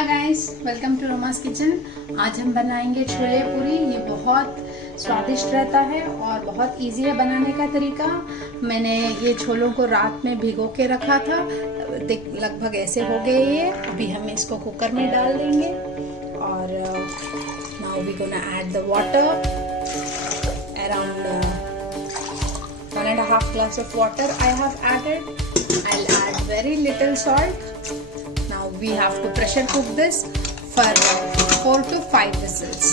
Hi guys, welcome to Roma's kitchen. आज हम बनाएंगे छोले पूरी। ये बहुत स्वादिष्ट रहता है और बहुत इजी है बनाने का तरीका। मैंने ये छोलों को रात में भिगो के रखा था, लगभग ऐसे हो गए ये। अभी हम इसको कुकर में डाल देंगे और now we gonna add the water, around 1.5 glass of water I have added. I'll add very little salt. Now we have to pressure cook this for 4 to 5 whistles.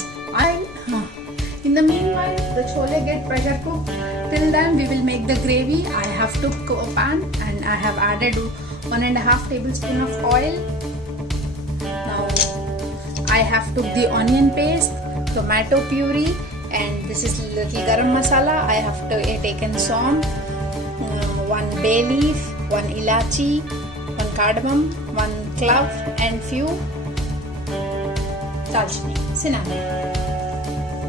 In the meanwhile, the chole get pressure cooked. Till then, we will make the gravy. I have took a pan and I have added 1.5 tablespoon of oil. Now I have took the onion paste, tomato puree, and this is little garam masala. I have taken some, 1 bay leaf, 1 ilachi, 1 cardamom, 1 clove, and few dalchini, cinnamon.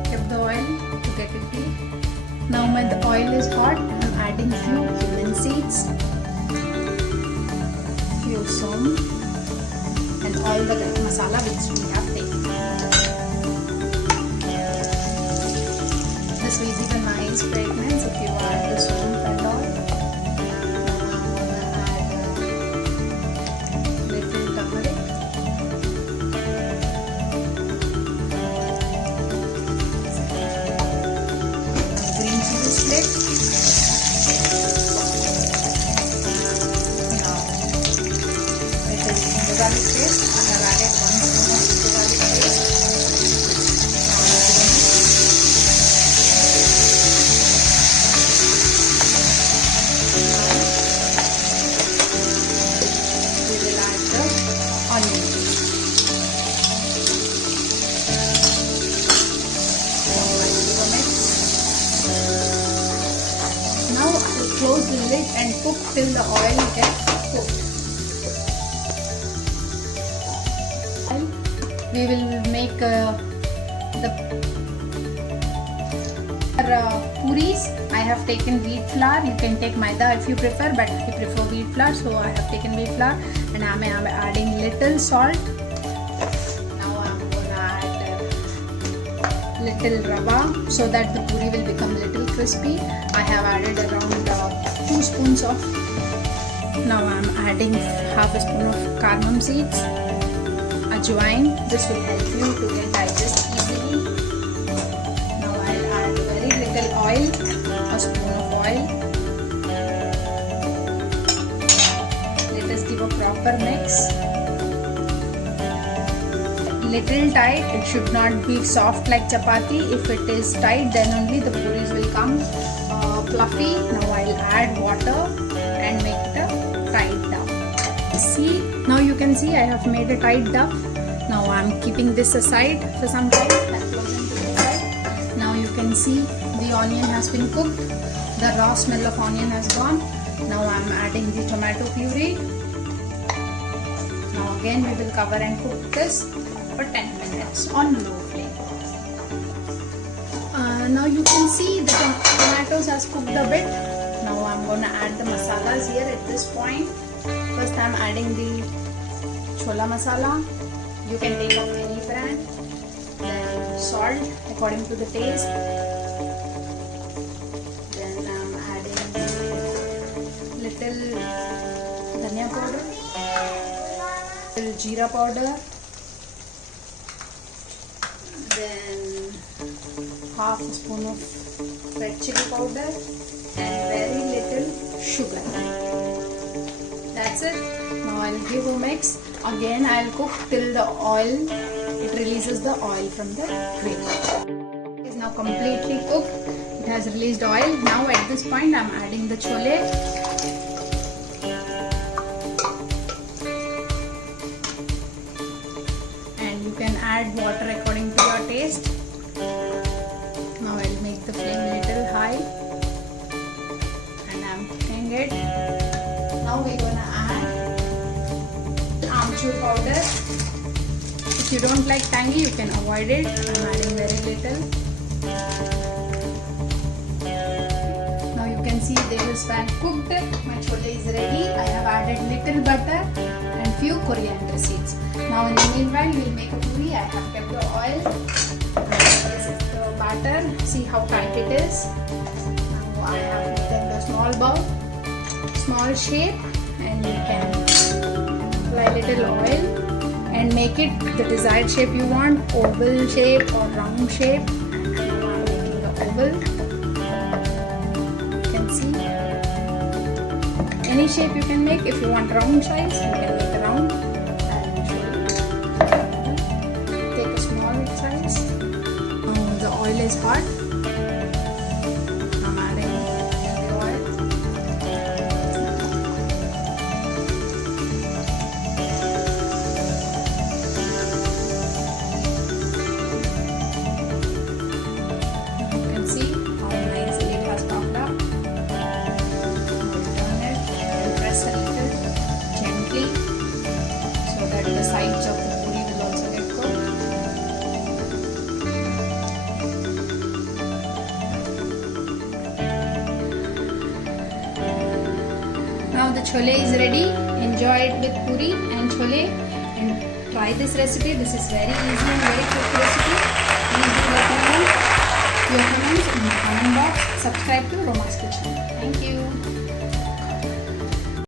Keep the oil to get it heat. Now when the oil is hot, I'm adding few cumin seeds, few som, and all the garam masala which we have taken. This will give a nice fragrance if you add the som and all. Garlic paste. I have added 1 spoon of garlic paste. We will add the onion paste. Now I will close the lid and cook till the oil gets cooked. We will make the puris. I have taken wheat flour. You can take maida if you prefer, but I prefer wheat flour, so I have taken wheat flour, and I am adding little salt. Now I am gonna add little rava so that the puri will become little crispy. I have added around 2 spoons of. Now I am adding half a spoon of cardamom seeds. Ajwain. This will help you to get digest easily. Now I'll add very little oil, a spoon of oil. Let us give a proper mix. Little tight, it should not be soft like chapati. If it is tight, then only the puris will come fluffy. Now I'll add water and make it a tight dough. See, now you can see I have made a tight dough. Now I am keeping this aside for some time. Now you can see the onion has been cooked. The raw smell of onion has gone. Now I am adding the tomato puree. Now again we will cover and cook this for 10 minutes on low flame. Now you can see the tomatoes has cooked a bit. Now I am going to add the masalas here at this point. First I am adding the chola masala. You can take of any brand. Then salt according to the taste. Then I am adding little dhania powder, little jeera powder. Then half a spoon of red chili powder and very little sugar. That's it. Now I'll give a mix. Again I'll cook till the oil, it releases the oil from the gravy. It is now completely cooked. It has released oil. Now at this point I'm adding the chole. And you can add water according to your taste. Now I'll make the flame little high and I'm cooking it. Now we're gonna add amchur powder. If you don't like tangy, you can avoid it. I'm adding very little. Now you can see they will stand cooked. My chole is ready. I have added little butter and few coriander seeds. Now Now in the meanwhile, we'll make a puri. I have kept the oil. This is the batter. See how tight it is. Now I have taken the small bowl, small shape, and you can apply little oil and make it the desired shape you want, oval shape or round shape. Now I'm making the oval. You can see any shape you can make. If you want round size, you can make a round. Take a small size. Now the oil is hot. I'm adding the oil. You can see how nicely it has puffed up. Turn it and press a little gently so that the sides of the puri will also get cooked. Now the chole is ready. Enjoy it with puri and chole and try this recipe. This is very easy and very quick recipe. Please do let me know your comments in the comment box. Subscribe to Roma's Kitchen. Thank you.